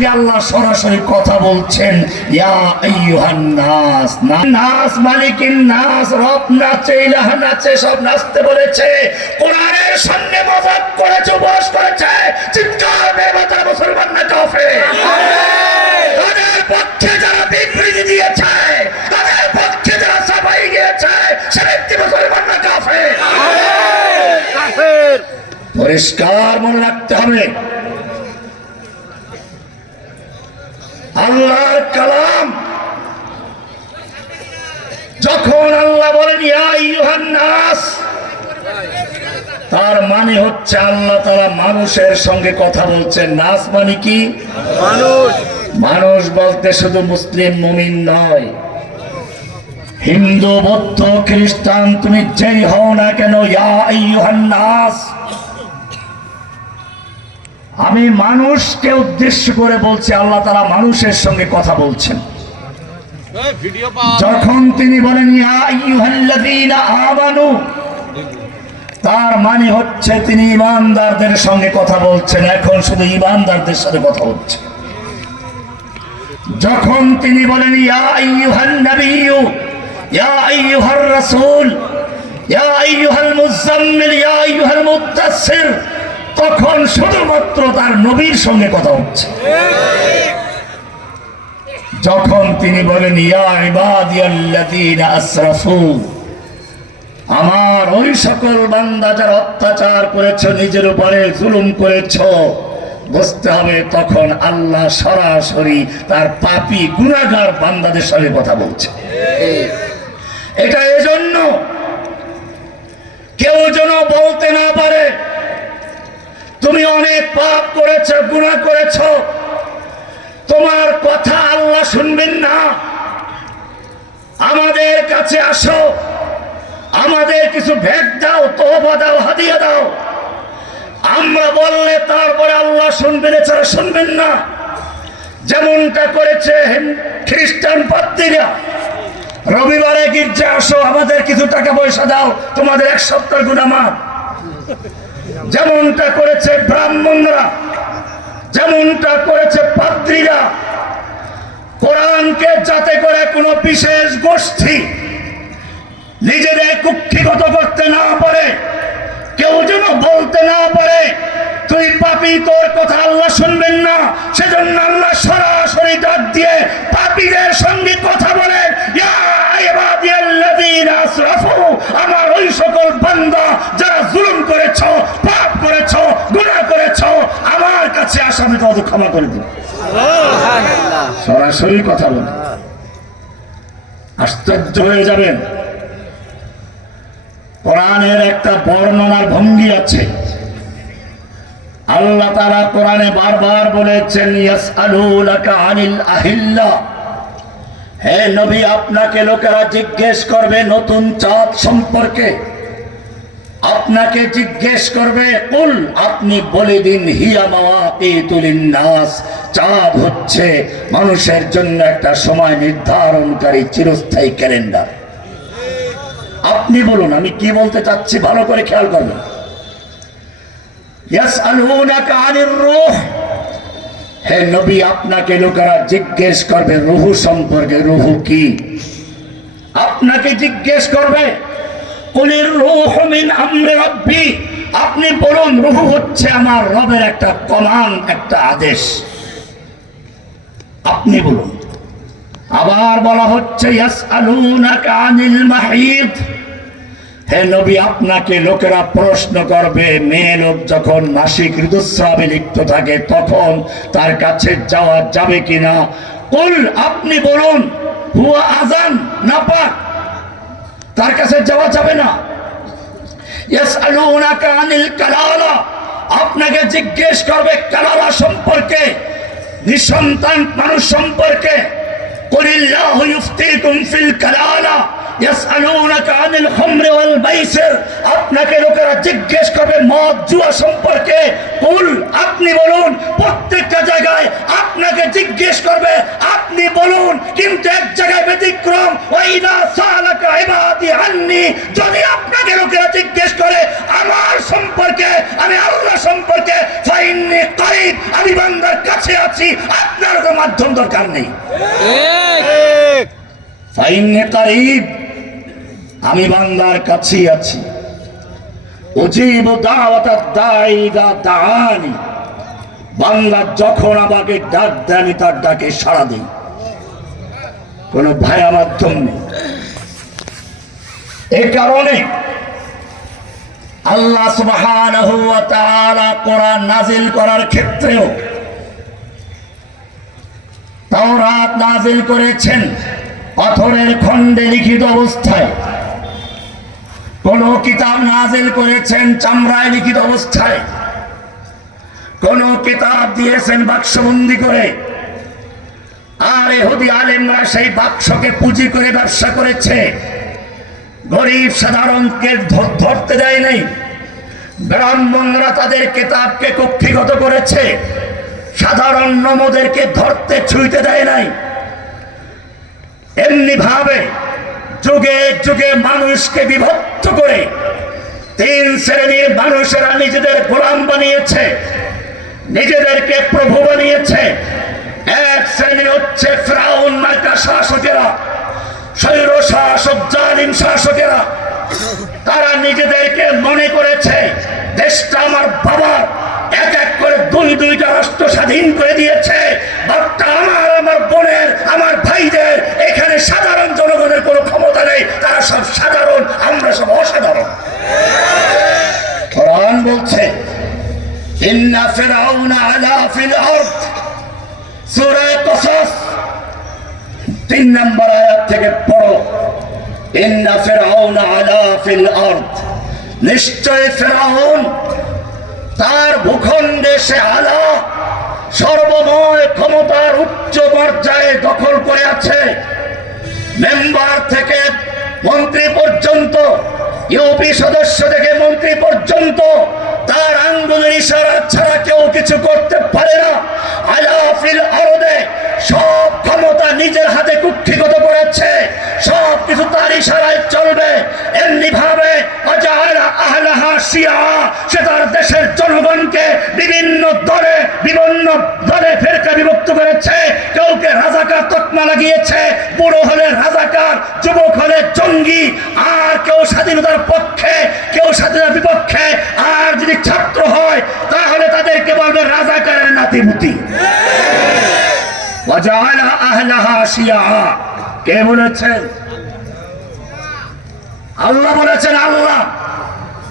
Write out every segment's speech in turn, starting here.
সঙ্গে আল্লাহ সরাসরি কথা বলছেন, ইয়া আইয়ুহান নাস। নাস মালিকিন নাস, রব নাচে, ইলাহ নাচে, সব নাচতে বলেছে। কোরআনের সামনে মজাক করেছে, উপহাস করেছে, চিৎকার বেবাতা মুসলমান না কাফের। তাদের পক্ষে যারা বিবৃতি দিয়েছে, তাদের পক্ষে যারা সাফাই গিয়েছে, সে ব্যক্তি মুসলমান না কাফের। পরিষ্কার মনে রাখতে হবে, আল্লাহর কালাম যখন আল্লাহ বলেন ইয়া আইয়ুহান নাস, তার মানে হচ্ছে আল্লাহ তাআলা মানুষের সঙ্গে কথা বলছেন। নাস মানে কি? মানুষ। মানুষ বলতে শুধু মুসলিম মুমিন নয়, হিন্দু বৌদ্ধ খ্রিস্টান তুমি যেই হও না কেন, ইয়া আইয়ুহান নাস। আমি মানুষকে উদ্দেশ্য করে বলছি, আল্লাহ তাআলা মানুষের সঙ্গে কথা বলছেন। যখন তিনি বলেন ইয়া আইয়ুহাল্লাযীনা আমানু, তার মানে হচ্ছে তিনি ঈমানদারদের সঙ্গে কথা বলছেন। এখন শুধু ঈমানদারদের সাথে কথা হচ্ছে। যখন তিনি বলেন ইয়া আইয়ুহান নাবিয়্যু, ইয়া আইয়ুহার রাসূল, ইয়া আইয়ুহাল মুযাম্মিল, ইয়া আইয়ুহাল মুদ্দাসসির, তখন শুধুমাত্র তার নবীর সঙ্গে কথা হচ্ছে। যখন তিনি বলেন ইয়া ইবাদিয়াল্লাযীনা আসরাফু, আমার ওই সকল বান্দা যারা অত্যাচার করেছ, নিজের উপরে জুলুম করেছ, বুঝতে হবে তখন আল্লাহ সরাসরি তার পাপী গুনাহগার বান্দাদের সঙ্গে কথা বলছে। এটা এজন্য কেউ যেন বলতে না পারে তুমি অনেক পাপ করেছো, গুনাহ করেছো, তোমার কথা আল্লাহ শুনবেন না। আমাদের কাছে আসো, আমাদের কিছু ভেট দাও, তওবা দাও, হাদিয়া দাও। আমরা বললে তারপরে আল্লাহ শুনবেন, এছাড়া শুনবেন না। যেমনটা করেছে খ্রিস্টান পাদ্রীরা, রবিবারে গির্জা আসো, আমাদের কিছু টাকা পয়সা দাও, তোমাদের এক সপ্তাহ গুনাহ মাফ। যেমনটা করেছে ব্রাহ্মণরা, যেমনটা করেছে পাদ্রীরা, কোরআনকে যাতে করে কোনো বিশেষ গোষ্ঠী নিজেদের কুক্ষিগত করতে না পারে, কেউ যেন বলতে না পারে তুই পাপী, তোর কথা আল্লাহ শুনবেন না। সেজন্য আল্লাহ সরাসরি ডাক দিয়ে পাপীদের সঙ্গে কথা বলেন, ইয়া ইবাদিয়াল্লাযীনা আসরাফু, আমার ওই সকল বান্দা যারা জুলুম করেছো, পাপ করেছো, গুনাহ করেছো, আমার কাছে আসো, আমি তোমাদের ক্ষমা করে দেব। সুবহানাল্লাহ, সরাসরি কথা বলেন। আশ্চর্য হয়ে যাবেন, কোরআনের একটা বর্ণনার ভঙ্গি আছে। আল্লাহ তাআলা কোরআনে বারবার বলেছেন ইয়াসআলুনাকা আনিল আহিল্লা, হে নবী আপনাকে লোকেরা জিজ্ঞেস করবে নতুন চাঁদ সম্পর্কে, আপনাকে জিজ্ঞেস করবে, কুল আপনি বলে দিন হিয়া মাওয়াকিতুল লিন্নাস, চাঁদ হচ্ছে মানুষের জন্য একটা সময় নির্ধারণকারী চিরস্থায়ী ক্যালেন্ডার। আপনি বলুন আমি কি বলতে চাচ্ছি, ভালো করে খেয়াল করবেন। ইয়াসআলুনাকা আনির রূহ, হে নবী আপনাকে লোকেরা জিজ্ঞেস করবে রূহ সম্পর্কে। রূহ কি? আপনাকে জিজ্ঞেস করবে। কুলির রূহ মিন আমরি রাব্বি, আপনি বলুন রূহ হচ্ছে আমার রবের একটা কমান্ড, একটা আদেশ। আপনি বলুন। আবার বলা হচ্ছে ইয়াসআলুনাকা আনিল মাহিদ, হে নবী আপনাকে লোকেরা প্রশ্ন করবে মেয়ে লোক যখন মাসিক ঋতুস্রাবে লিপ্ত থাকে তখন তার কাছে যাওয়া যাবে কিনা। কুল আপনি বলুন হুয়া আযান, নাপাক, তার কাছে যাওয়া যাবে না। ইয়াসআলুনাকা আনিল কালালা, আপনাকে জিজ্ঞেস করবে কালালা সম্পর্কে, নিঃসন্তান মানুষ সম্পর্কে। কুলিল্লাহু ইফতিকুম ফিল কালালা ইয়াসআলুনাকা আনিল খামরি ওয়াল মাইসির, আপনাকে লোকেরা জিজ্ঞেস করবে মদ জুয়া সম্পর্কে। কুল আপনি বলুন প্রত্যেকটা জায়গায় আপনাকে জিজ্ঞেস করবে আপনি বলুন, কিন্তু এক জায়গায় ব্যতিক্রম, ওয়াইদা সালাকা ইবাদি আন্নি, যদি আপনাকে লোকেরা জিজ্ঞেস করে আমার সম্পর্কে, আমি আল্লাহ সম্পর্কে, ফাইন্নী করিব, আমি বান্দার কাছে আছি, আপনার কোনো মাধ্যম দরকার নেই। ফাইন্নী করিব, আমি বান্দার কাছেই আছি। উজিবু দাওয়াতাদ দাঈ ইযা দাআনি, বান্দা যখন আমাকে ডাক দেয় আমি তার ডাকে সাড়া দিই, কোনো ভায়া মাধ্যম নেই। এই কারণে আল্লাহ সুবহানাহু ওয়া তাআলা কোরআন নাজিল করার ক্ষেত্রেও তাওরাত নাজিল করেছেন পাথরের খণ্ডে লিখিত অবস্থায়, কোন কিতাব নাজিল করেছেন চামড়ায় লিখিত অবস্থায়, কোন কিতাব দিয়েছেন বাক্সবন্দি করে, আর ইহুদি আলেমরা সেই বাক্সকে পুঁজি করে ব্যবসা করেছে। গরিব সাধারণকে ধরতে দেয় নাই, ব্রাহ্মণরা তাদের কিতাবকে কক্ষিগত করেছে, সাধারণ নমদেরকে ধরতে ছুঁইতে দেয় নাই। এমনি ভাবে যুগে যুগে মানুষকে বিভক্ত করে তিন শ্রেণীর মানুষেরা নিজেদের গোলাম বানিয়েছে, নিজেদেরকে প্রভু বানিয়েছে। এক শ্রেণী হচ্ছে ফিরআউন মার্কা শাসকেরা, স্বৈর শাসক জালিম শাসকেরা। তারা নিজেদেরকে মনে করেছে দেশটা আমার বাবার, এক এক করে দুই দুইটা রাষ্ট্র স্বাধীন করে দিয়েছে, বাপটা আমার, আমার বোনের, আমার ভাইদের, এখানে সাধারণ জনগণের কোনো ক্ষমতা নেই, তারা সব সাধারণ, আমরা সব অসাধারণ। কোরআন বলছে ইন্না ফিরআউনা আলা ফিল আরদ, সূরা কসস 3 নম্বর আয়াত থেকে পড়ো, ইন্না ফিরআউনা আলা ফিল আরদ, নিশ্চয় ফিরআউন তার ভূখণ্ডে সে আলা, সর্বময় ক্ষমতার উচ্চ পর্যায়ে দখল করে আছে। মেম্বার থেকে মন্ত্রী পর্যন্ত, ইউপি সদস্য থেকে মন্ত্রী পর্যন্ত তার আঙ্গুলের ইশারা ছাড়া কেউ কিছু করতে পারে না। আলা ফিল আরদে, সব ক্ষমতা নিজের হাতে কুক্ষিগত করেছে, সব কিছু তার ইশারায় চলবে। এমনি ভাবে ওয়াজআলা আহলাহা শিয়া, সে তার দেশের জনগণকে বিভিন্ন দলে ফেরকা বিভক্ত করেছে। কেউকে রাজাকার তকমা লাগিয়েছে, বুড়ো হলে রাজাকার, যুবক হলে জঙ্গি, আর কেউ স্বাধীনতার পক্ষে, কেউ স্বাধীনতার বিপক্ষে, আর যদি ছাত্র হয় তাহলে তাদেরকে বলবে রাজাকারের নাতিপুতি। ওয়াজআলা আহলাহা শিয়া, কে বলেছেন? আল্লাহ বলেছেন। আল্লাহ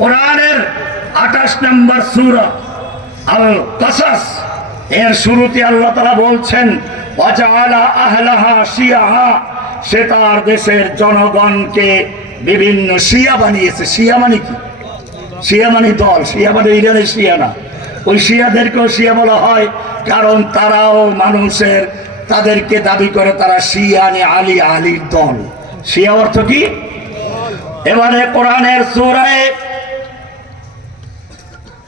কোরআনের 28 নম্বর সূরা আল কাসাস এর শুরুতে আল্লাহ তাআলা বলছেন ওয়াজআলা আহলাহা শিয়া, সে তার দেশের জনগণকে বিভিন্ন শিয়া বানিয়েছে। শিয়া মানে কি? শিয়া মানে দল, শিয়া মানে ইরানের শিয়া না, ওই শিয়াদেরকেও শিয়া বলা হয় কারণ তারাও মানুষের, তাদেরকে দাবি করে তারা শিয়ানে আলী, আলীর দল। শিয়া অর্থ কি? এবারে কোরআনের সূরা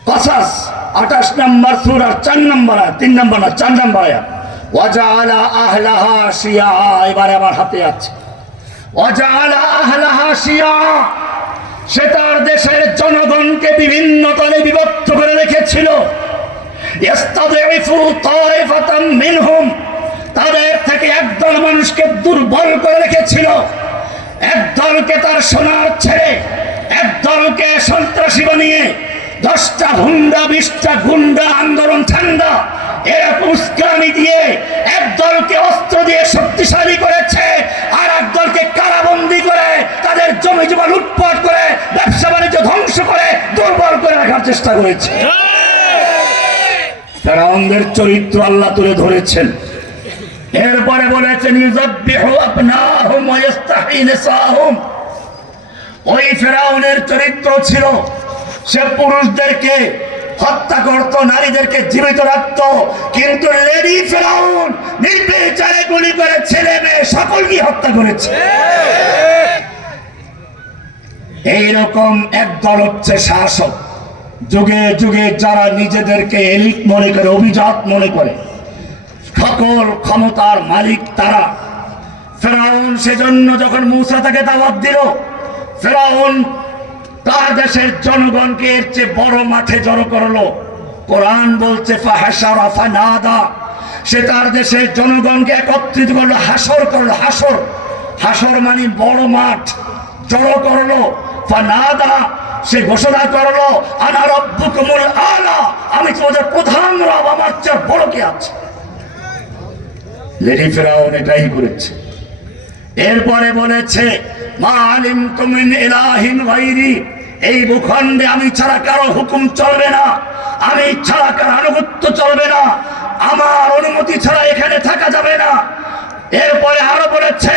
কসস 28 নম্বর সূরা 4 নম্বর আয়াত, 3 নম্বর না 4 নম্বর আয়াত, ওয়াজআলা আহলাহা শিয়া। এবারে আমার হাতে আছে ওয়াজআলা আহলাহা শিয়া, সে তার দেশের জনগণকে বিভিন্ন দলে বিভক্ত করে রেখেছিল। ইস্তাযইফু তাইফাতাম মিনহুম, তাদের থেকে একদল মানুষকে দুর্বল করে রেখেছিল, একদলকে তার সোনার ছেড়ে, একদলকে সন্ত্রাসী বানিয়ে 10টা হুন্ডা 20টা গুন্ডা আন্দোলন ঠান্ডা এরকম উস্কানি দিয়ে একদলকে অস্ত্র দিয়ে শক্তিশালী করেছে, আর একদলকে কারাবন্দি করে তাদের জমি জমা লুটপাট করে ব্যবসা বাণিজ্য ধ্বংস করে দুর্বল করে রাখার চেষ্টা করেছে। ফিরআউনের চরিত্র আল্লাহ তুলে ধরেছেন। এরপরে বলেছেন ইউযাব্বিহু আবনাহুম ওয়া ইস্তাহয়ী নিসাহুম, ওই ফিরআউনের চরিত্র ছিল সে পুরুষদেরকে হত্যা করত, নারীদেরকে জীবিত রাখত, কিন্তু লেডি ফিরআউন নির্বিচারে গুলি করে ছেলে মেয়ে সকলকে হত্যা করেছে। এইরকম একদল হচ্ছে শাসক, যুগে যুগে যারা নিজেদেরকে এলিট মনে করে, অভিজাত মনে করে, সকল ক্ষমতার মালিক তারা। ফেরাউন সেজন্য যখন মূসা তাকে দাওয়াত দিল, ফেরাউন তার দেশের জনগণকে এর চেয়ে বড় মাঠে জড়ো করলো। কোরআন বলছে ফাহাশারা ফানাদা, সে তার দেশের জনগণকে একত্রিত করলো, হাসর করলো। হাসর, হাসর মানে বড় মাঠ, জড়ো করলো। ফানাদা, সে ঘোষণা করলো আনা রাব্বুকুমুল আলা, আমি তোমাদের প্রধান রব, আমার চেয়ে বড় কে আছে। লেডি ফেরাউন এটাই করেছে। এরপরে বলেছে মা আলিমতু মিন ইলাহিন গায়রি, এই ভূখণ্ডে আমি ছাড়া কারো হুকুম চলবে না, আমি ছাড়া কারো আনুগত্য চলবে না, আমার অনুমতি ছাড়া এখানে থাকা যাবে না। এরপরে আরো বলেছে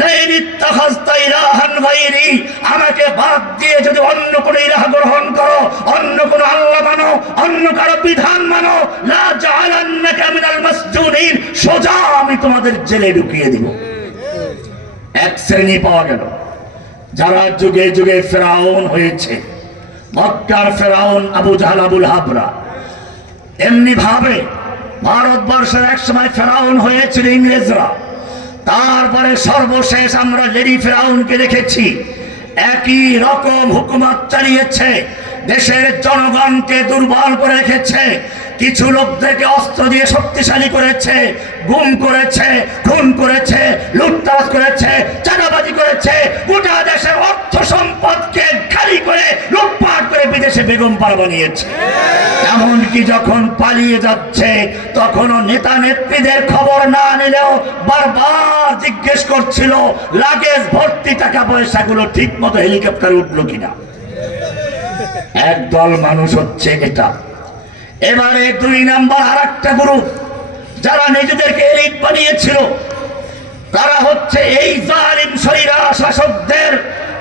লাইন ইত্তাখাযতা ইলাহান গায়রি, আমাকে বাদ দিয়ে যদি অন্য কোনো ইলাহ গ্রহণ করো, অন্য কোনো আল্লাহ মানো, অন্য কারো বিধান মানো, লা জাআলান্নাকা মিনাল মাসজুনিন, সোজা আমি তোমাদের জেলে ঢুকিয়ে দিব। এক শ্রেণী পাওয়া গেল যারা যুগে যুগে ফেরাউন হয়েছে। মক্কার ফেরাউন আবু জাহল আবুল হাবরা, এমনি ভাবে ভারতবর্ষের এক সময় ফেরাউন হয়েছিল ইংরেজরা। তারপরে সর্বশেষ আমরা লেডি ফেরাউনকে দেখেছি, একই রকম হুকুমত চালিয়েছে, দেশের জনগণকে দুর্বল করে রেখেছে, কিছু লোকদেরকে অস্ত্র দিয়ে শক্তিশালী করেছে, গুম করেছে, খুন করেছে, লুটতরাজ করেছে, চাঁদাবাজি করেছে, গোটা দেশের অর্থ সম্পদকে খালি করে লুটপাট করে বিদেশে বেগম পাড়া বানিয়েছে। এমনকি যখন পালিয়ে যাচ্ছে তখনও নেতা নেত্রীদের খবর না নিলেও বারবার জিজ্ঞেস করছিল লাগেজ ভর্তি টাকা পয়সাগুলো ঠিক মতো হেলিকপ্টারে উঠলো কিনা। একদল মানুষ হচ্ছে এটা। এবারে দুই নাম্বার আর একটা গ্রুপ যারা নিজেদেরকে এলিট বানিয়েছিল, তারা হচ্ছে এই জালিম শরীরা শাসকদের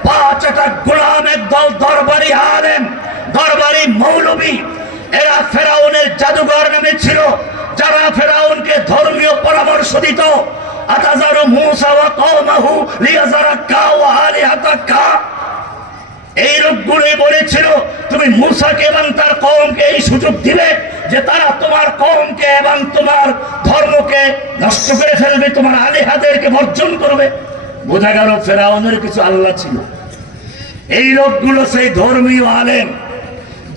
পাঁচটা গোলাম একদল দরবারি আলেম, দরবারি মৌলবী। এরা ফেরাউনের জাদুঘর নামে ছিল, যারা ফেরাউনকে ধর্মীয় পরামর্শ দিত। আতাজারু মূসা ওয়া কওমাহু লিয়াযারাকা ওয়া আলিহাতাকা, এই লোকগুলোই বলেছিল তুমি মূসাকে এবং তার কওমকে এই সুযোগ দিবে যে তারা তোমার কওমকে এবং তোমার ধর্মকে নষ্ট করে ফেলবে, তোমার আলিহাদেরকে বর্জন করবে। বোঝা গেল ফেরাউনের কিছু আল্লাহ ছিল। এই লোকগুলো সেই ধর্মীয় আলেম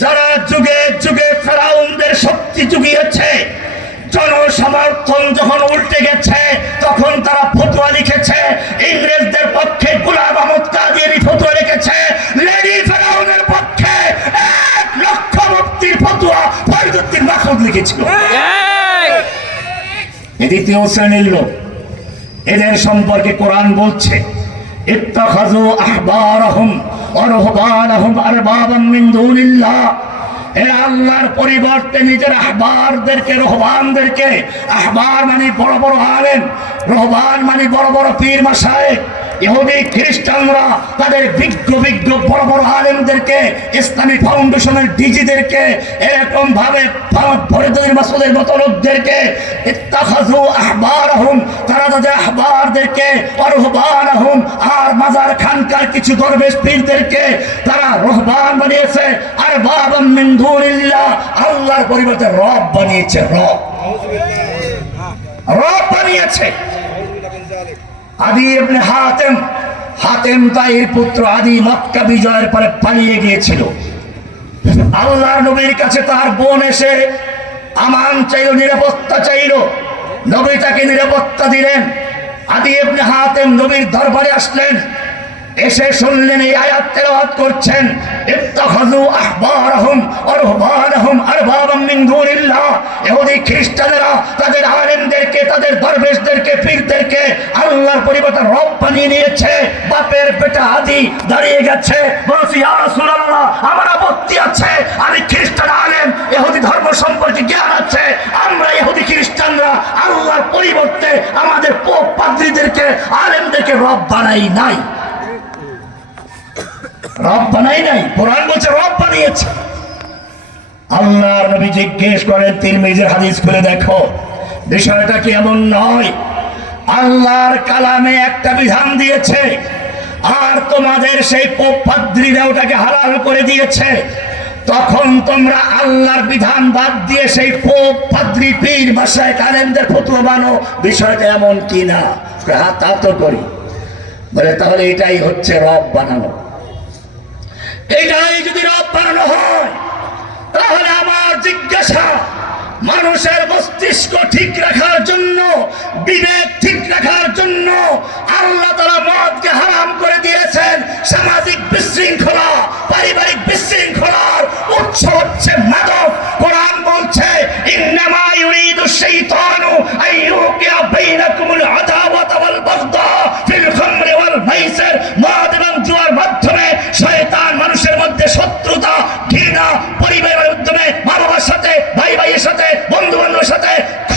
যারা যুগে যুগে ফেরাউনদের শক্তি জুগিয়েছে। জনসমর্থন যখন উল্টে গেছে তখন তারা ফতোয়া লিখেছে, ইংরেজদের পক্ষে গোলাম আহমদ কাদিয়ানী ফতোয়া লিখেছে, লেডি ফেরাউনের পক্ষে 1 লক্ষ মুফতির ফতোয়া ফরিদউদ্দিন মাহমুদ লিখেছিল। দ্বিতীয় শ্রেণীর লোক, এদের সম্পর্কে কোরআন বলছে ইত্তাখাযু আহবারহুম ওয়া রুহবানহুম আরবাবাম মিন দুনিল্লাহ, এরা আল্লাহর পরিবর্তে নিজের আহবারদেরকে, রহবানদেরকে, আহবার মানে বড় বড় আলেম, রহবান মানে বড় বড় পীর মাশায়েখ, ইহুদি খ্রিস্টানরা তাদের বিজ্ঞ বিজ্ঞ বড় বড় আলেমদেরকে, ইসলামী ফাউন্ডেশনের ডিজিদেরকে, এরকম ভাবে ফরিদুদ্দিন মাসউদের মতো লোকদেরকে ইত্তাখাযু আহবারহুম, তারা তাদের আহবারদেরকে, ওয়া রুহবানহুম, আর মাজার খানকার কিছু দরবেশ পীরদেরকে তারা রহবান বানিয়েছে, আর বাবাম মিন দুনিল্লাহ, আল্লাহর পরিবর্তে রব বানিয়েছে। রব বানিয়েছে। আদি ইবনে হাতেম, হাতেম তাইর পুত্র আদি মক্কা বিজয়ের পরে পালিয়ে গিয়েছিল। আল্লাহর নবীর কাছে তার বোন এসে আমান চাইল, নিরাপত্তা চাইল। নবী তাকে নিরাপত্তা দিলেন। আদি ইবনে হাতেম নবীর দরবারে আসলেন, এসে শুনলেন এই আয়াত তেলাওয়াত করছেন ইত্তাখাযু আহবারহুম ওয়া রুহবানহুম আরবাবাম মিন দুনিল্লাহ, ইহুদি খ্রিস্টানেরা তাদের আলেমদেরকে, তাদের দরবেশদেরকে, পীরদেরকে আল্লাহর পরিবর্তে রব বানিয়ে নিয়েছে। বাপের বেটা আদি দাঁড়িয়ে গেছে, বলছি ইয়া রাসূলুল্লাহ আমার আপত্তি আছে, আমি খ্রিস্টান আলেম, ইহুদি ধর্ম সম্পর্কে জ্ঞান আছে, আমরা ইহুদি খ্রিস্টানরা আল্লাহর পরিবর্তে আমাদের পোপ পাদ্রীদেরকে, আলেমদেরকে রব বানাই নাই। রব বানাই নাই, কোরআন বলছে রব বানিয়েছে। আল্লাহর নবী জিজ্ঞেস করেন, তিরমিজির হাদিস খুলে দেখো, বিষয়টা কি এমন নয়? আল্লাহর কালামে একটা বিধান দিয়েছে, আর তোমাদের সেই পোপ পাদ্রীরা ওটাকে হালাল করে দিয়েছে। তখন তোমরা আল্লাহর বিধান বাদ দিয়ে সেই পোপ পাদ্রী পীর মাসায় কালেমদের ফতোয়া বানো, বিষয়টা এমন কি না? তা তো করি। বলে তাহলে এটাই হচ্ছে রব বানানো। এটাই যদি রব বানানো হয়, তাহলে আমার জিজ্ঞাসা, মানুষের মস্তিষ্ক ঠিক রাখার জন্য, বিবেক ঠিক রাখার জন্য আল্লাহ তাআলা মদকে হারাম করে দিয়েছেন। সামাজিক বিশৃঙ্খলা, পারিবারিক বিশৃঙ্খলার উৎস হচ্ছে মাদক। কোরআন বলছে, ইন্নামা ইউরিদু শাইতানু আইয়ুকিয়া বাইনাকুমুল আদাওয়াতা ওয়াল বাগদা ফিল খামরি ওয়াল মাইসির। মদ এবং জুয়ার মাধ্যমে শয়তান মানুষের মধ্যে শত্রুতা, ঘৃণা, পরিবারের মাধ্যমে মা বাবার সাথে, ভাই ভাইয়ের সাথে, বন্ধু বান্ধবের সাথে,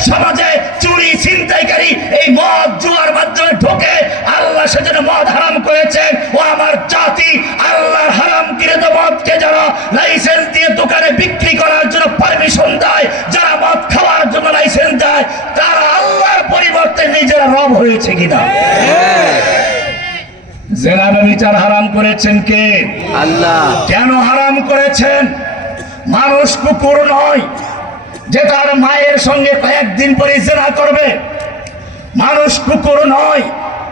সমাজে চুরি ছিনতাইকারী এই মদ জুয়ার মাধ্যমে ঢোকে। আল্লাহ সেজন্য মদ হারাম করেছেন। ও আমার জাতি, আল্লাহর হারামকৃত মদকে যারা লাইসেন্স দিয়ে দোকানে বিক্রি করার জন্য পারমিশন দেয়, যারা মদ খাওয়ার জন্য লাইসেন্স দেয়, তারা আল্লাহর পরিবর্তে নিজেরা রব হয়েছে কিনা? জেনা ব্যভিচার হারাম করেছেন কে? আল্লাহ। কেন হারাম করেছেন? মানুষ কুকুর নয় যে তার মায়ের সঙ্গে কয়েকদিন পরে জেনা করবে। মানুষ কুকুর নয়,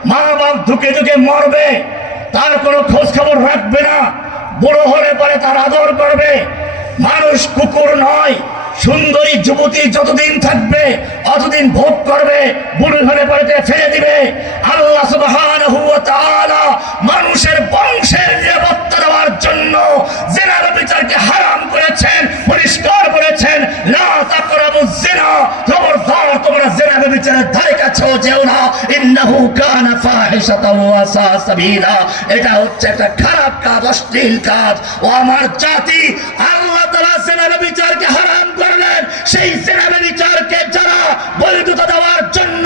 মা বাপ ঢুকে ঢুকে মরবে, তার কোনো খোঁজ খবর রাখবে না, বুড়ো হলে পরে তার আদর করবে। মানুষ কুকুর নয়, সুন্দরী যুবতী যতদিন থাকবে অতদিন ভোগ করবে, বুড়ো হলে পরে ফেলে দিবে। আল্লাহ সুবহানাহু ওয়া তাআলা মানুষের বংশের নিরাপত্তা দেওয়ার জন্য জিনা ব্যভিচারকে হারাম করেছেন, পরিষ্কার করেছেন। লা তাকরাবুজ জিনা, খবরদার তোমরা জিনা ব্যভিচারের ধারে কাছেও যেও না। ইন্নাহু কানা ফাহিশাতাও ওয়া সা সাবিলা, এটা হচ্ছে একটা খারাপ কাজ, অশ্লীল কাজ। ও আমার জাতি, আল্লাহ তাআলা জিনা ব্যভিচারকে হারাম করলেন। সেই জিনা ব্যভিচারকে যারা বৈধতা দেওয়ার জন্য,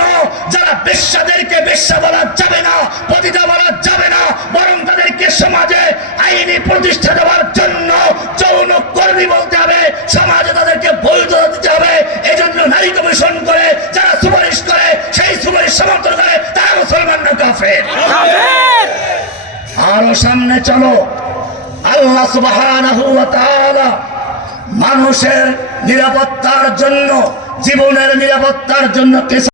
যারা বেশ্যাদেরকে বেশ্যা বলা যাবে না, পতিতা বলা যাবে না, বরং তাদেরকে সমাজে আইনি প্রতিষ্ঠা দেওয়ার জন্য যৌন কর্মী বলতে হবে, সমাজে তাদেরকে বৈধতা দিতে হবে। এই জন্য নারী কমিশন করে যারা সুপারিশ করে, সেই সুপারিশ সমর্থন করে, তারা মুসলমান না কাফের। আরো সামনে চলো। আল্লাহ সুবহানাহু ওয়া তাআলা মানুষের নিরাপত্তার জন্য, জীবনের নিরাপত্তার জন্য